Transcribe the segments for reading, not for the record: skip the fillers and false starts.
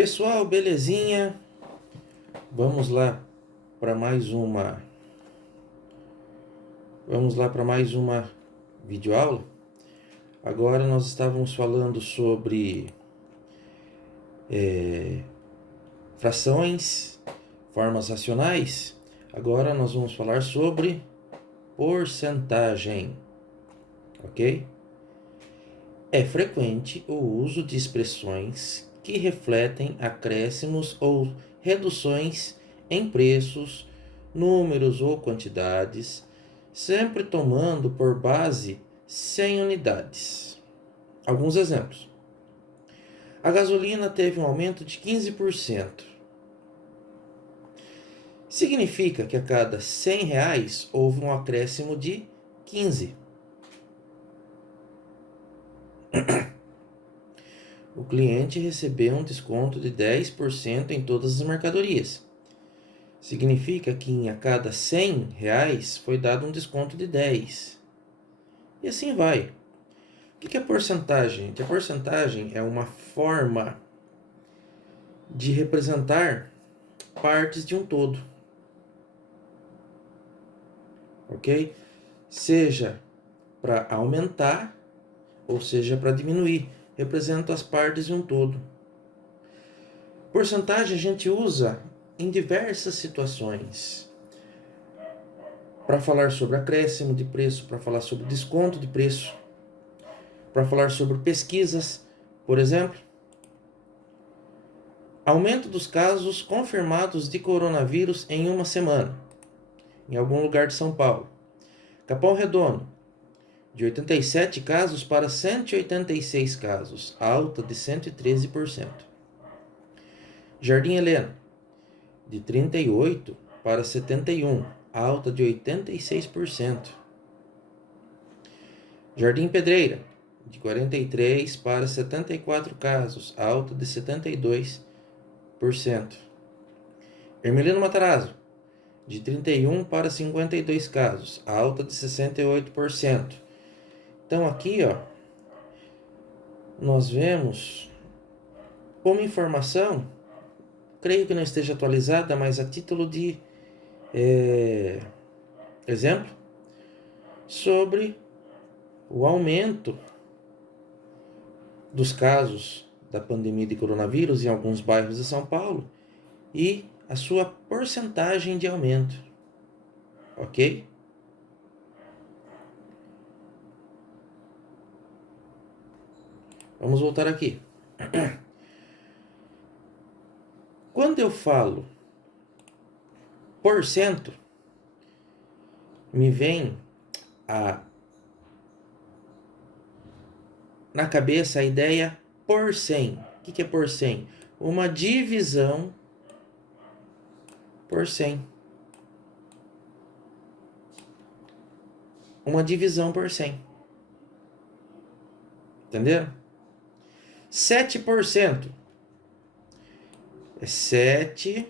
Pessoal, belezinha? Vamos lá para mais uma videoaula. Agora nós estávamos falando sobre frações, formas racionais. Agora nós vamos falar sobre porcentagem, ok? É frequente o uso de expressões que refletem acréscimos ou reduções em preços, números ou quantidades, sempre tomando por base 100 unidades. Alguns exemplos. A gasolina teve um aumento de 15%. Significa que a cada R$ 100 houve um acréscimo de 15. O cliente recebeu um desconto de 10% em todas as mercadorias. Significa que a cada R$ 100 foi dado um desconto de 10. E assim vai. O que é porcentagem? A porcentagem é uma forma de representar partes de um todo. Ok? Seja para aumentar ou seja para diminuir. Representa as partes de um todo. Porcentagem a gente usa em diversas situações. Para falar sobre acréscimo de preço, para falar sobre desconto de preço, para falar sobre pesquisas, por exemplo, aumento dos casos confirmados de coronavírus em uma semana, em algum lugar de São Paulo. Capão Redondo, de 87 casos para 186 casos, alta de 113%. Jardim Helena, de 38 para 71, alta de 86%. Jardim Pedreira, de 43 para 74 casos, alta de 72%. Hermelino Matarazzo, de 31 para 52 casos, alta de 68%. Então aqui, nós vemos uma informação, creio que não esteja atualizada, mas a título de exemplo, sobre o aumento dos casos da pandemia de coronavírus em alguns bairros de São Paulo e a sua porcentagem de aumento, ok? Vamos voltar aqui. Quando eu falo porcento, me vem na cabeça a ideia por 100. O que é por 100? Uma divisão por 100. Uma divisão por 100. Entenderam? 7% é 7,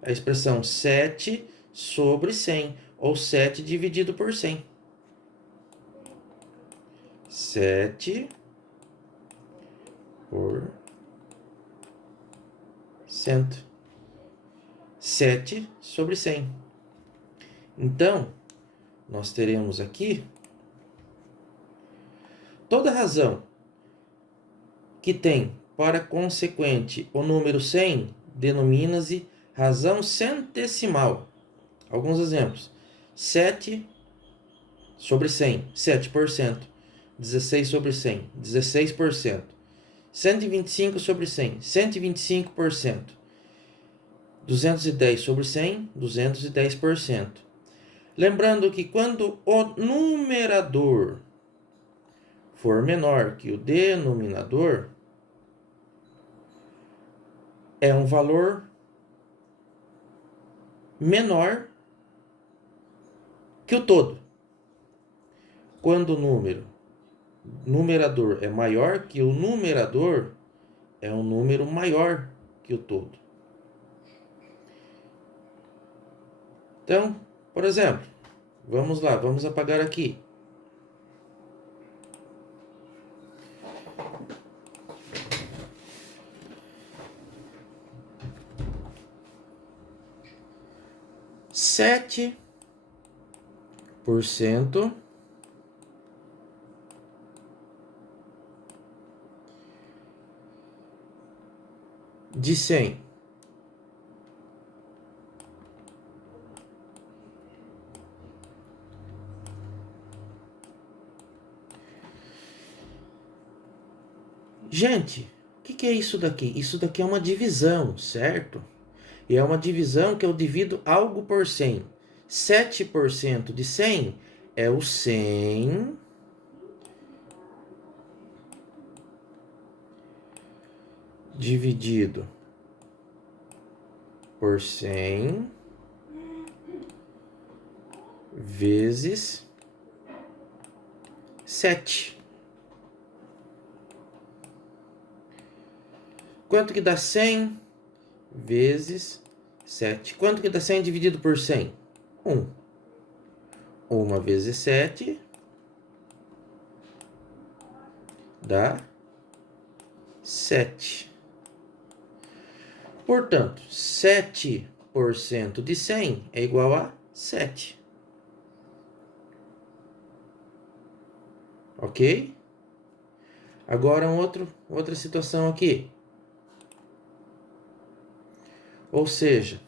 a expressão 7 sobre 100, ou 7 dividido por 100. 7 por 100. 7 sobre 100. Então, nós teremos aqui toda razão que tem para consequente o número 100 denomina-se razão centesimal. Alguns exemplos. 7 sobre 100, 7%. 16 sobre 100, 16%. 125 sobre 100, 125%. 210 sobre 100, 210%. Lembrando que quando o numerador for menor que o denominador, é um valor menor que o todo. Quando o numerador é maior que o numerador, é um número maior que o todo. Então, por exemplo, vamos lá, vamos apagar aqui. 7% de 100. Gente, o que é isso daqui? Isso daqui é uma divisão, certo? E é uma divisão que eu divido algo por 100. 7% de 100 é o 100 dividido por 100 vezes 7. Quanto que dá 100 vezes 7? Quanto que dá 100 dividido por 100? 1. 1 vezes 7 dá 7. Portanto, 7% de 100 é igual a 7. Ok? Agora outra situação aqui. Ou seja,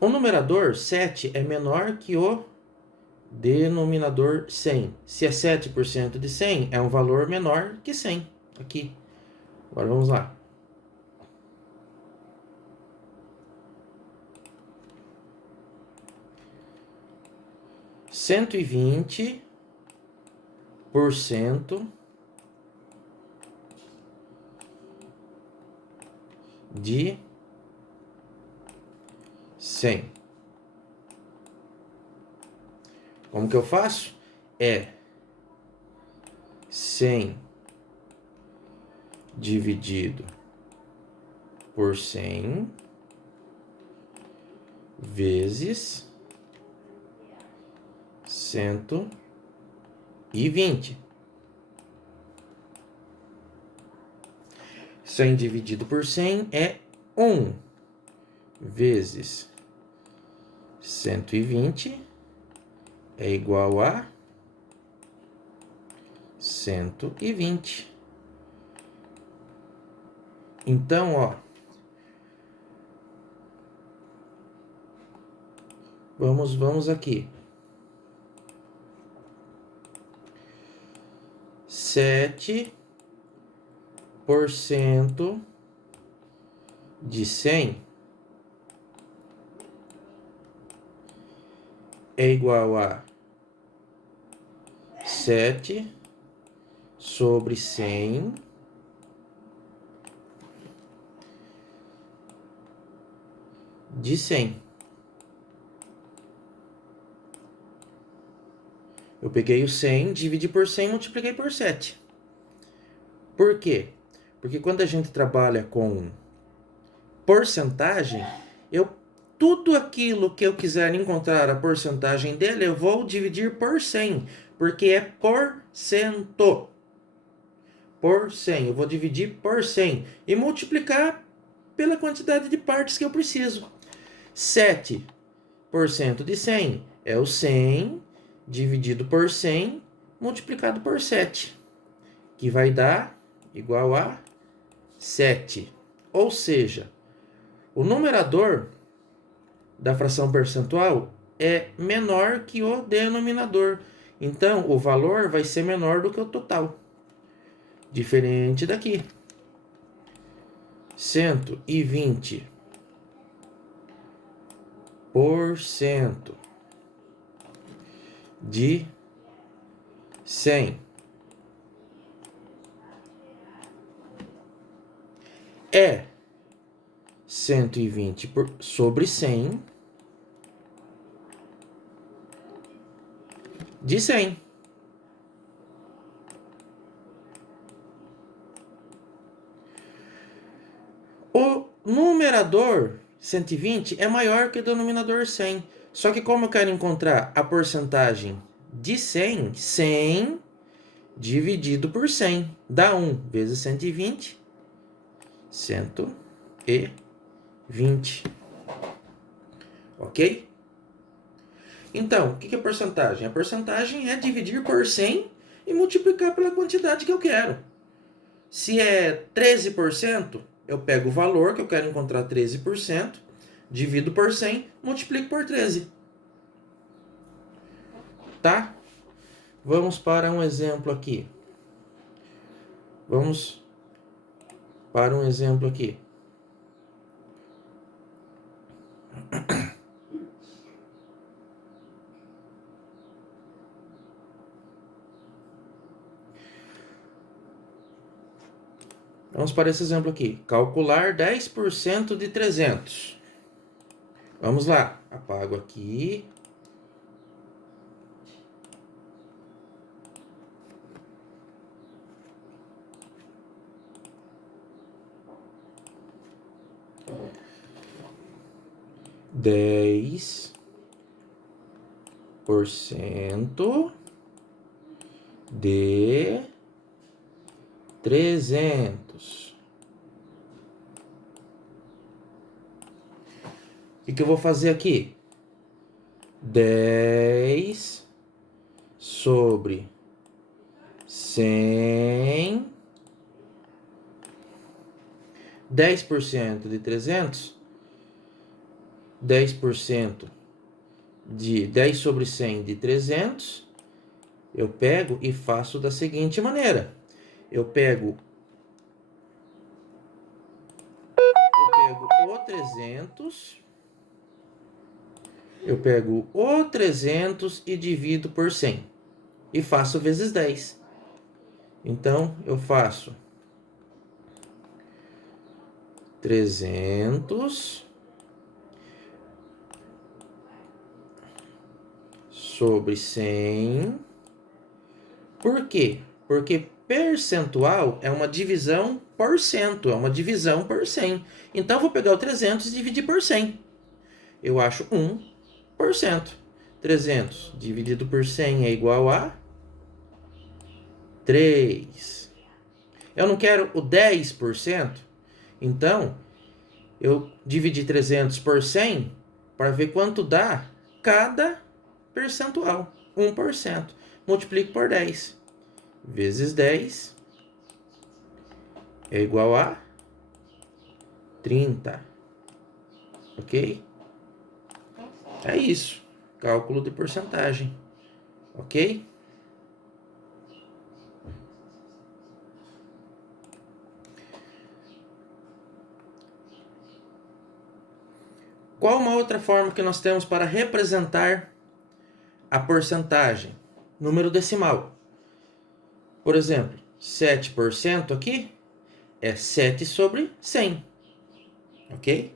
o numerador 7 é menor que o denominador 100. Se é 7% de 100, é um valor menor que 100. Aqui. Agora vamos lá. Cento e 20% de 100. Como que eu faço? É 100 dividido por 100 vezes 120. 100 dividido por 100 é 1 vezes 120 é igual a 120. Então, ó, vamos aqui. 7% de 100 é igual a 7 sobre 100 de 100. Eu peguei o 100, dividi por 100 e multipliquei por 7. Por quê? Porque quando a gente trabalha com porcentagem, tudo aquilo que eu quiser encontrar a porcentagem dele, eu vou dividir por 100, porque é porcento. Por 100, eu vou dividir por 100 e multiplicar pela quantidade de partes que eu preciso. 7% de 100 é o 100 dividido por 100 multiplicado por 7, que vai dar igual a 7. Ou seja, o numerador da fração percentual é menor que o denominador. Então, o valor vai ser menor do que o total. Diferente daqui. 120% de 100 é 120 sobre 100 de 100. O numerador 120 é maior que o denominador 100. Só que como eu quero encontrar a porcentagem de 100, 100 dividido por 100 dá 1 vezes 120, 120. Ok? Então, o que é porcentagem? A porcentagem é dividir por 100 e multiplicar pela quantidade que eu quero. Se é 13%, eu pego o valor que eu quero encontrar 13%, divido por 100, multiplico por 13. Tá? Vamos para um exemplo aqui. Vamos para um exemplo aqui. Vamos para esse exemplo aqui. Calcular 10% de 300. Vamos lá. Apago aqui. Dez por cento de 300. O que eu vou fazer aqui? 10 sobre 100. 10% de 300. 10% de 10 sobre 100 de 300. Eu pego e faço da seguinte maneira. Eu pego o 300. Eu pego o 300 e divido por 100. E faço vezes 10. Então, eu faço 300 sobre 100. Por quê? Porque percentual é uma divisão por cento, é uma divisão por 100. Então, eu vou pegar o 300 e dividir por 100. Eu acho 1%. 300 dividido por 100 é igual a 3. Eu não quero o 10%. Então, eu dividi 300 por 100 para ver quanto dá cada percentual. 1%. Multiplico por 10. Vezes 10 é igual a 30. Ok? É isso. Cálculo de porcentagem. Ok? Qual uma outra forma que nós temos para representar a porcentagem? Número decimal. Por exemplo, 7% aqui é 7 sobre 100. Ok?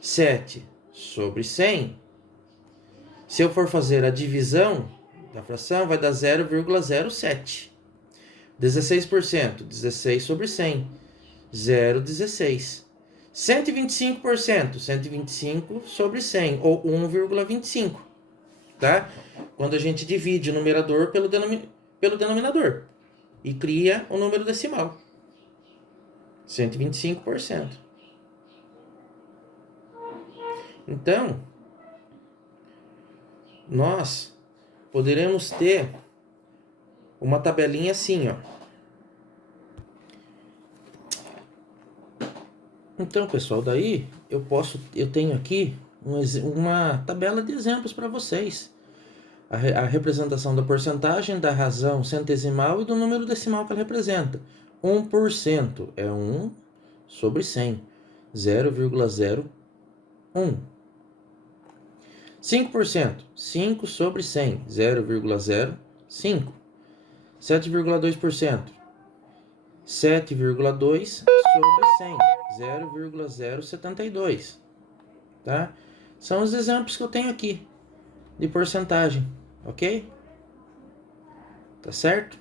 7 sobre 100. Se eu for fazer a divisão da fração, vai dar 0,07. 16%, 16 sobre 100. 0,16. 125%, 125 sobre 100, ou 1,25. Tá? Quando a gente divide o numerador pelo denominador e cria o número decimal. 125%. Então, nós poderemos ter uma tabelinha assim, ó. Então, pessoal, daí eu tenho aqui uma tabela de exemplos para vocês. A representação da porcentagem, da razão centesimal e do número decimal que ela representa. 1% é 1 sobre 100, 0,01. 5%, 5 sobre 100, 0,05. 7,2%, 7,2 sobre 100, 0,072. Tá? São os exemplos que eu tenho aqui de porcentagem, ok? Tá certo?